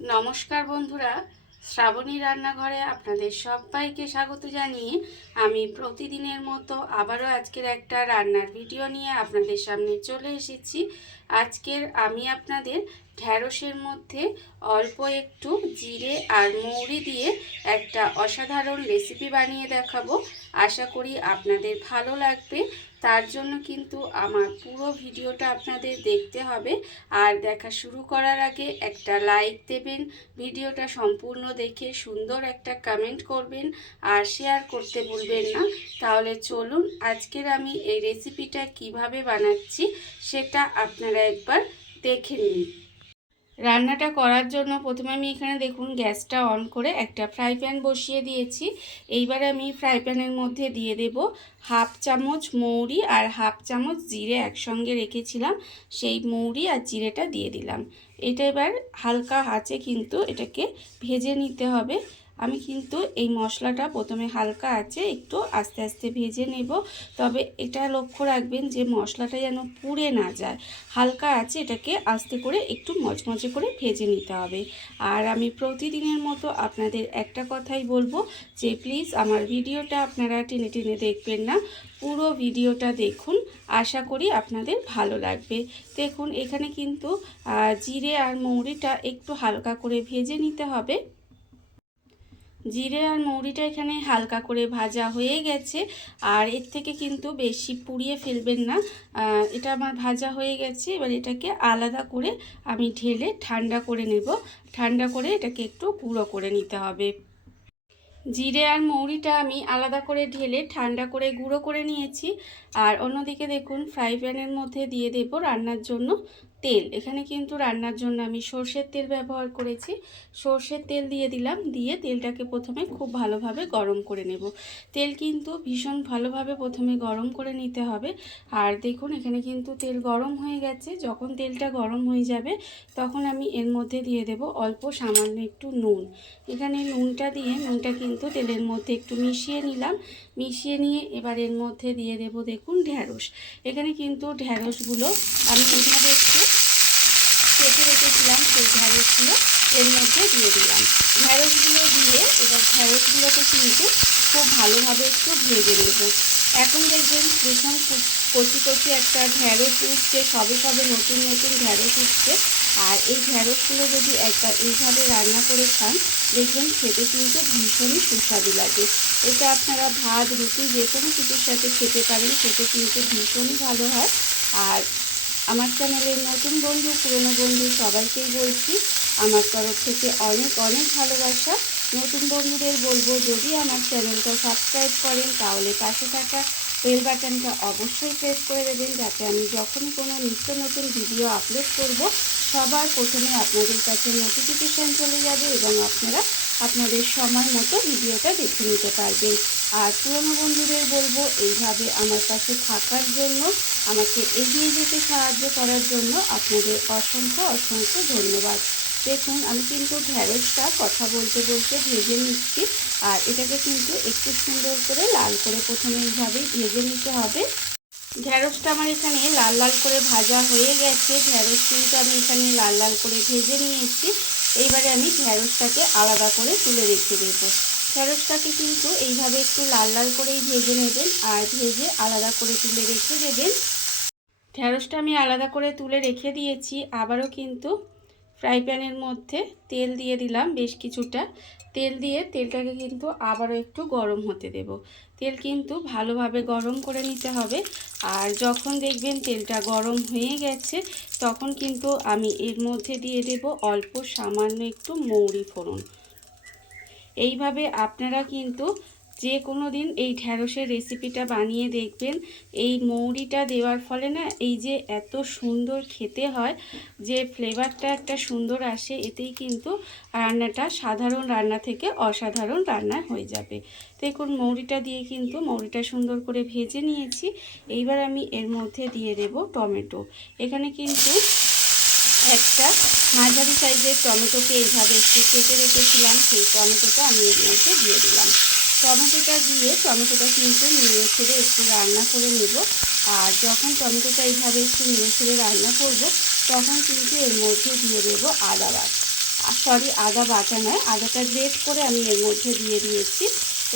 নমস্কার বন্ধুরা, শ্রাবণী রান্নাঘরে আপনাদের সবাইকে স্বাগত জানিয়ে আমি প্রতিদিনের মতো আবারও আজকের একটা রান্নার ভিডিও নিয়ে আপনাদের সামনে চলে এসেছি। আজকের আমি আপনাদের ঢ্যাঁড়সের মধ্যে অল্প একটু জিরে আর মৌরি দিয়ে একটা অসাধারণ রেসিপি বানিয়ে দেখাবো। আশা করি আপনাদের ভালো লাগবে। তার জন্য কিন্তু আমার পুরো ভিডিওটা আপনাদের দেখতে হবে। আর দেখা শুরু করার আগে একটা লাইক দেবেন, ভিডিওটা সম্পূর্ণ দেখে সুন্দর একটা কমেন্ট করবেন আর শেয়ার করতে ভুলবেন না। তাহলে চলুন আজকের আমি এই রেসিপিটা কিভাবে বানাচ্ছি সেটা আপনারা একবার দেখে নিন। রান্নাটা করার জন্য প্রথমে আমি এখানে দেখুন গ্যাসটা অন করে একটা ফ্রাই প্যান বসিয়ে দিয়েছি। এইবার আমি ফ্রাই প্যানের মধ্যে দিয়ে দেব হাফ চামচ মৌরি আর হাফ চামচ জিরে একসঙ্গে রেখেছিলাম, সেই মৌরি আর জিরেটা দিয়ে দিলাম। এটা এবার হালকা আঁচে কিন্তু এটাকে ভেজে নিতে হবে। আমি কিন্তু এই মশলাটা প্রথমে হালকা আঁচে একটু আস্তে আস্তে ভেজে নেব, তবে এটা লক্ষ্য রাখবেন যে মশলাটা যেন পুড়ে না যায়। হালকা আঁচে এটাকে আস্তে করে একটু মচমচে করে ভেজে নিতে হবে। আর আমি প্রতিদিনের মতো আপনাদের একটা কথাই বলবো যে প্লিজ আমার ভিডিওটা আপনারা টেনে টেনে দেখবেন না, পুরো ভিডিওটা দেখুন, আশা করি আপনাদের ভালো লাগবে। দেখুন এখানে কিন্তু জিরে আর মৌরিটা একটু হালকা করে ভেজে নিতে হবে। জিরে আর মৌরিটা এখানে হালকা করে ভাজা হয়ে গেছে, আর এর থেকে কিন্তু বেশি পুড়িয়ে ফেলবেন না। এটা আমার ভাজা হয়ে গেছে। এবার এটাকে আলাদা করে আমি ঢেলে ঠান্ডা করে নেব। ঠান্ডা করে এটাকে একটু গুঁড়ো করে নিতে হবে। জিরে আর মৌরিটা আমি আলাদা করে ঢেলে ঠান্ডা করে গুঁড়ো করে নিয়েছি। আর অন্যদিকে দেখুন ফ্রাই প্যানের মধ্যে দিয়ে দেব রান্নার জন্য তেল। এখানে কিন্তু রান্নার জন্য আমি সর্ষের তেল ব্যবহার করেছি। সর্ষের তেল দিয়ে দিলাম, দিয়ে তেলটাকে প্রথমে খুব ভালোভাবে গরম করে নেব। তেল কিন্তু ভীষণ ভালোভাবে প্রথমে গরম করে নিতে হবে। আর দেখুন এখানে কিন্তু তেল গরম হয়ে গেছে। যখন তেলটা গরম হয়ে যাবে তখন আমি এর মধ্যে দিয়ে দেব অল্প সামান্য একটু নুন। এখানে নুনটা কিন্তু তেলের মধ্যে একটু মিশিয়ে নিলাম। মিশিয়ে নিয়ে এবার এর মধ্যে দিয়ে দেব দেখুন ঢ্যাঁড়স। এখানে কিন্তু ঢ্যাঁড়সগুলো আমি এইভাবে একটু কেটে রেখেছিলাম, সেই ঢ্যাঁড়সগুলো এর মধ্যে দিয়ে দিলাম। ঢ্যাঁড়সগুলো দিয়ে এবার ঢ্যাঁড়সগুলোকে কিন্তু খুব ভালোভাবে একটু ভেজে নেব। এখন দেখবেন ভীষণ কচি কচি একটা ঢ্যাঁড়স উঠছে, সবে সবে নতুন নতুন ঢ্যাঁড়স উঠছে। আর এই ঢ্যাঁড়সগুলো যদি একবার এইভাবে রান্না করে খান দেখবেন খেতে কিন্তু ভীষণই সুস্বাদু লাগে। এটা আপনারা ভাত রুটি যে কোনো কিছুর সাথে খেতে পারেন, খেতে কিন্তু ভীষণই ভালো হয়। আর আমার চ্যানেলের নতুন বন্ধু পুরনো বন্ধু সবাইকেই বলছি আমার তরফ থেকে অনেক অনেক ভালোবাসা। নতুন বন্ধুদের বলবো যদি আমার চ্যানেলটা সাবস্ক্রাইব করেন তাহলে পাশে থাকা বেল বাটনটা অবশ্যই প্রেস করে দেবেন, যাতে আমি যখনই কোনো নিত্য নতুন ভিডিও আপলোড করব সবার প্রথমে আপনাদের কাছে নোটিফিকেশান চলে যাবে এবং আপনারা আপনাদের সময় মতো ভিডিওটা দেখে নিতে পারবেন। আর পুরনো বন্ধুদের বলবো এইভাবে আমার পাশে থাকার জন্য, আমাকে এগিয়ে যেতে সাহায্য করার জন্য আপনাদের অসংখ্য অসংখ্য ধন্যবাদ। দেখুন আমি কিন্তু ঢ্যাঁড়সটা কথা বলতে বলতে ভেজে নিচ্ছি। আর এটাকে কিন্তু একটু সুন্দর করে লাল করে প্রথমে এইভাবেই ভেজে নিতে হবে। ঢ্যাঁড়সটা আমার এখানে লাল লাল করে ভাজা হয়ে গেছে। ঢ্যাঁড়স কিন্তু আমি এখানে লাল লাল করে ভেজে নিয়েছি। এইবারে আমি ঢ্যাঁড়সটাকে আলাদা করে তুলে রেখে দেবো। ঢ্যাঁড়সটাকে কিন্তু এইভাবে একটু লাল লাল করেই ভেজে নেবেন আর ভেজে আলাদা করে তুলে রেখে দেবেন। ঢ্যাঁড়সটা আমি আলাদা করে তুলে রেখে দিয়েছি। আবারও কিন্তু ফ্রাই প্যানের মধ্যে তেল দিয়ে দিলাম, বেশ কিছুটা তেল দিয়ে তেলটাকে কিন্তু আবারও একটু গরম হতে দেব। তেল কিন্তু ভালোভাবে গরম করে নিতে হবে। আর যখন দেখবেন তেলটা গরম হয়ে গেছে তখন কিন্তু আমি এর মধ্যে দিয়ে দেব অল্প সামান্য একটু মৌরি ফোড়ন। এইভাবে আপনারা কিন্তু যে কোনো দিন এই ঢ্যাঁড়সের রেসিপিটা বানিয়ে দেখবেন। এই মৌরিটা দেওয়ার ফলে না এই যে এত সুন্দর খেতে হয়, যে ফ্লেভারটা একটা সুন্দর আসে, এতেই কিন্তু রান্নাটা সাধারণ রান্না থেকে অসাধারণ রান্না হয়ে যাবে। দেখুন মৌরিটা দিয়ে কিন্তু মৌরিটা সুন্দর করে ভেজে নিয়েছি। এইবার আমি এর মধ্যে দিয়ে দেব টমেটো। এখানে কিন্তু একটা মাঝারি সাইজের টমেটোকে এইভাবে একটু কেটে রেখেছিলাম, সেই টমেটোটা আমি এর মধ্যে দিয়ে দিলাম। টমেটোটা দিয়ে টমেটোটা কিন্তু নেড়ে ছেড়ে একটু রান্না করে নেব। আর যখন টমেটোটা এইভাবে একটু নেড়ে ছেড়ে রান্না করব তখন কিন্তু এর মধ্যে দিয়ে দেবো আদা বাটা। সরি আদা বাটা নয়, আদাটা গ্রেট করে আমি এর মধ্যে দিয়ে দিয়েছি।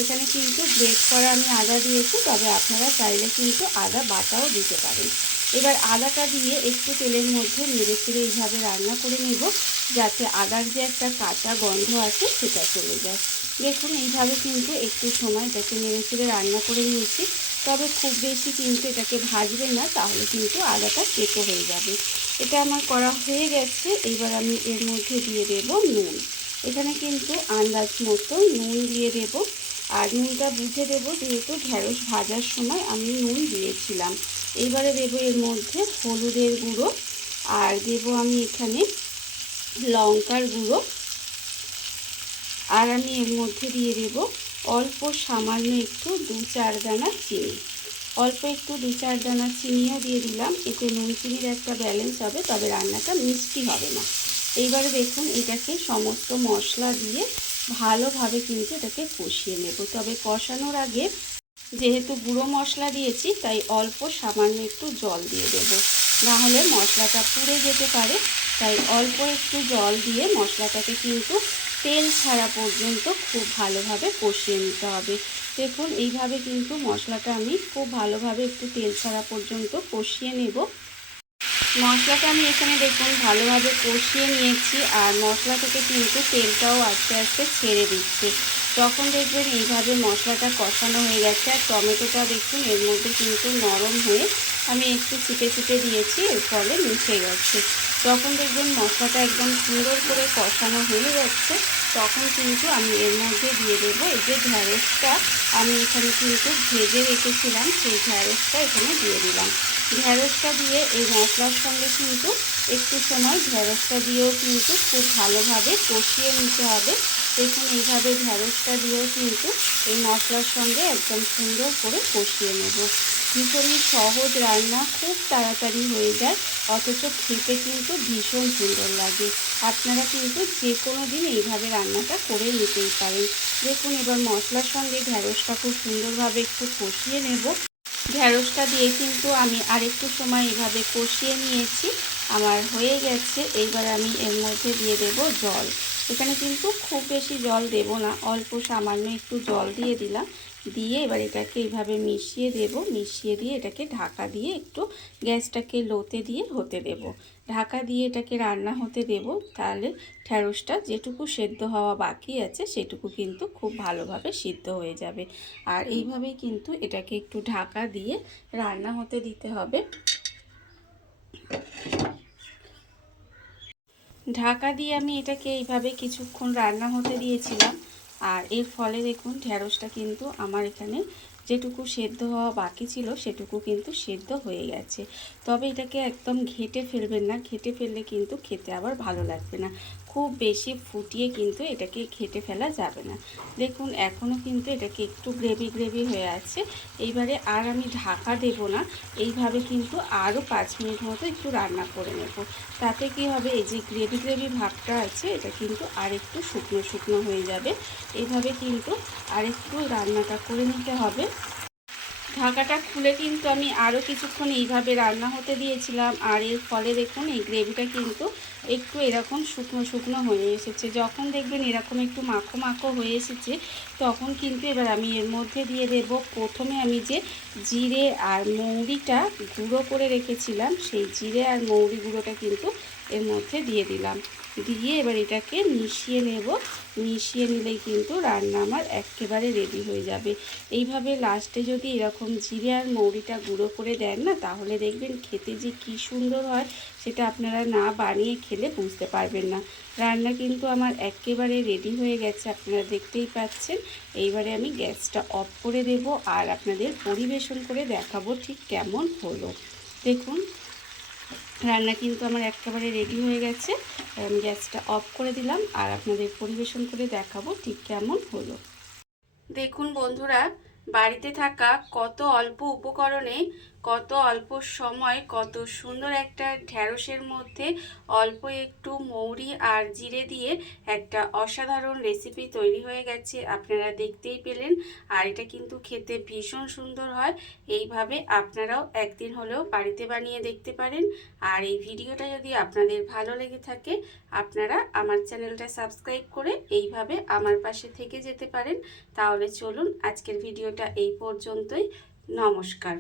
এখানে কিন্তু গ্রেট করা আমি আদা দিয়েছি, তবে আপনারা চাইলে কিন্তু আদা বাটাও দিতে পারেন। এবার আদাটা দিয়ে একটু তেলের মধ্যে নেড়ে চেড়ে এইভাবে রান্না করে নেব, যাতে আদার যে একটা কাঁচা গন্ধ আছে সেটা চলে যায়। দেখুন এইভাবে কিন্তু একটু সময় এটাকে নেড়ে চেড়ে রান্না করে নিয়েছি, তবে খুব বেশি কিন্তু এটাকে ভাজবেন না, তাহলে কিন্তু আদাটা তেতো হয়ে যাবে। এটা আমার করা হয়ে গেছে। এবার আমি এর মধ্যে দিয়ে দেব নুন। এখানে কিন্তু আন্দাজ মতো নুন দিয়ে দেব, আর নুনটা বুঝে দেব, যেহেতু ঢেঁড়স ভাজার সময় আমি নুন দিয়েছিলাম। এইবারে দেব এর মধ্যে হলুদের গুঁড়ো, আর দেব আমি এখানে লঙ্কার গুঁড়ো, আর আমি এর মধ্যে দিয়ে দেব অল্প সামান্য একটু 2-4 দানা চিনি। অল্প একটু 2-4 দানা চিনিও দিয়ে দিলাম, এতে নুন চিনির একটা ব্যালেন্স হবে, তবে রান্নাটা মিষ্টি হবে না। এইবারে দেখুন এটাকে সমস্ত মশলা দিয়ে ভালোভাবে কিন্তু এটাকে কষিয়ে নেব। তবে কষানোর আগে যেহেতু গুঁড়ো মশলা দিয়েছি, তাই অল্প সামান্য একটু জল দিয়ে দেব, না হলে মশলাটা পুড়ে যেতে পারে। তাই অল্প একটু জল দিয়ে মশলাটাকে কিন্তু তেল ছাড়া পর্যন্ত খুব ভালোভাবে কষিয়ে নিতে হবে। দেখুন এইভাবে কিন্তু মশলাটা আমি খুব ভালোভাবে একটু তেল ছাড়া পর্যন্ত কষিয়ে নেব। মশলাটা আমি এখানে দেখুন ভালোভাবে কষিয়ে নিয়েছি, আর মশলা থেকে কিন্তু তেলটাও আস্তে আস্তে ছেড়ে দিচ্ছে। যখন দেখবেন এইভাবে মশলাটা কষানো হয়ে গেছে, আর টমেটোটা দেখুন এর মধ্যে কিন্তু নরম হয়ে আমি একটু চিপে চিপে দিয়েছি, এর ফলে মিশে গেছে। যখন দেখবেন মশলাটা একদম সুন্দর করে কষানো হয়ে যাচ্ছে, তখন কিন্তু আমি এর মধ্যে দিয়ে দেবো এই যে ঢ্যাঁড়সটা আমি এখানে কিন্তু ভেজে রেখেছিলাম, সেই ঢ্যাঁড়সটা এখানে দিয়ে দিলাম। ঢ্যাঁড়সটা দিয়ে এই মশলার সঙ্গে কিন্তু একটু সময় ঢ্যাঁড়সটা দিয়েও কিন্তু খুব ভালোভাবে কষিয়ে নিতে হবে। দেখুন এইভাবে ঢ্যাঁড়সটা দিয়েও কিন্তু এই মশলার সঙ্গে একদম সুন্দর করে কষিয়ে নেব। ভীষণই সহজ রান্না, খুব তাড়াতাড়ি হয়ে যায়, অথচ খেতে কিন্তু ভীষণ সুন্দর লাগে। আপনারা কিন্তু যে কোনো দিন এইভাবে রান্নাটা করে নিতেই পারেন। দেখুন এবার মশলার সঙ্গে ঢ্যাঁড়সটা খুব সুন্দরভাবে একটু কষিয়ে নেব। ঢ্যাঁড়সটা দিয়ে কিন্তু আমি আরেকটু সময় এভাবে কষিয়ে নিয়েছি, আমার হয়ে গেছে। এইবার আমি এর মধ্যে দিয়ে দেব জল। এখানে কিন্তু খুব বেশি জল দেব না, অল্প সামান্য একটু জল দিয়ে দিলাম। দিয়ে এবার এটাকে এইভাবে মিশিয়ে দেব, মিশিয়ে দিয়ে এটাকে ঢাকা দিয়ে একটু গ্যাসটাকে লোতে দিয়ে হতে দেব। ঢাকা দিয়ে এটাকে রান্না হতে দেব, তাহলে ঢ্যাঁড়সটা যেটুকু সেদ্ধ হওয়া বাকি আছে সেটুকু কিন্তু খুব ভালোভাবে সিদ্ধ হয়ে যাবে। আর এইভাবেই কিন্তু এটাকে একটু ঢাকা দিয়ে রান্না হতে দিতে হবে। ঢাকা দিয়ে আমি এটাকে এইভাবে কিছুক্ষণ রান্না হতে দিয়েছিলাম, আর এর ফলে দেখুন ঢ্যাঁড়সটা কিন্তু আমার এখানে যেটুকু সেদ্ধ হওয়া বাকি ছিল সেটুকু কিন্তু সেদ্ধ হয়ে গেছে। তবে এটাকে একদম ঘেটে ফেলবেন না, ঘেটে ফেললে কিন্তু খেতে আবার ভালো লাগবে না। খুব বেশি ফুটিয়ে কিন্তু এটাকে ঘেটে ফেলা যাবে না। দেখুন এখনও কিন্তু এটাকে একটু গ্রেভি গ্রেভি হয়ে আছে। এইবারে আর আমি ঢাকা দেব না, এইভাবে কিন্তু আরও 5 মিনিট মতো একটু রান্না করে নেব। তাতে কি হবে, এই যে গ্রেভি গ্রেভি ভাবটা আছে এটা কিন্তু আর একটু শুকনো শুকনো হয়ে যাবে। এইভাবে কিন্তু আরেকটু রান্নাটা করে নিতে হবে। ঢাকাটা খুলে কিন্তু আমি আরও কিছুক্ষণ এইভাবে রান্না হতে দিয়েছিলাম, আর এর ফলে দেখুন এই গ্রেভিটা কিন্তু একটু এরকম শুকনো শুকনো হয়ে এসেছে। যখন দেখবেন এরকম একটু মাখো মাখো হয়ে এসেছে, তখন কিন্তু এবার আমি এর মধ্যে দিয়ে দেব, প্রথমে আমি যে জিরে আর মৌরিটা গুঁড়ো করে রেখেছিলাম, সেই জিরে আর মৌরি গুঁড়োটা কিন্তু এর মধ্যে দিয়ে দিলাম। দিয়ে এবার এটাকে মিশিয়ে নেব। মিশিয়ে নিলেই কিন্তু রান্না আমার একেবারে রেডি হয়ে যাবে। এইভাবে লাস্টে যদি এরকম জিরে আর মৌরিটা গুঁড়ো করে দেন না, তাহলে দেখবেন খেতে যে কী সুন্দর হয়, সেটা আপনারা না বানিয়ে খেলে বুঝতে পারবেন না। রান্না কিন্তু আমার একেবারে রেডি হয়ে গেছে, আপনারা দেখতেই পাচ্ছেন। এইবারে আমি গ্যাসটা অফ করে দেব, আর আপনাদের পরিবেশন করে দেখাবো ঠিক কেমন হলো। দেখুন রান্না কিন্তু আমার একেবারে রেডি হয়ে গেছে। আমি গ্যাসটা অফ করে দিলাম, আর আপনাদের পরিবেশন করে দেখাবো ঠিক কেমন হলো। দেখুন বন্ধুরা, বাড়িতে থাকা কত অল্প উপকরণে কত অল্প সময় কত সুন্দর একটা ঢ্যাঁড়সের মধ্যে অল্প একটু মৌরি আর জিরে দিয়ে একটা অসাধারণ রেসিপি তৈরি হয়ে গেছে, আপনারা দেখতেই পেলেন। আর এটা কিন্তু খেতে ভীষণ সুন্দর হয়। এইভাবে আপনারাও একদিন হলেও বাড়িতে বানিয়ে দেখতে পারেন। আর এই ভিডিওটা যদি আপনাদের ভালো লেগে থাকে, আপনারা আমার চ্যানেলটা সাবস্ক্রাইব করে এইভাবে আমার পাশে থেকে যেতে পারেন। তাহলে চলুন আজকের ভিডিওটা এই পর্যন্তই। নমস্কার।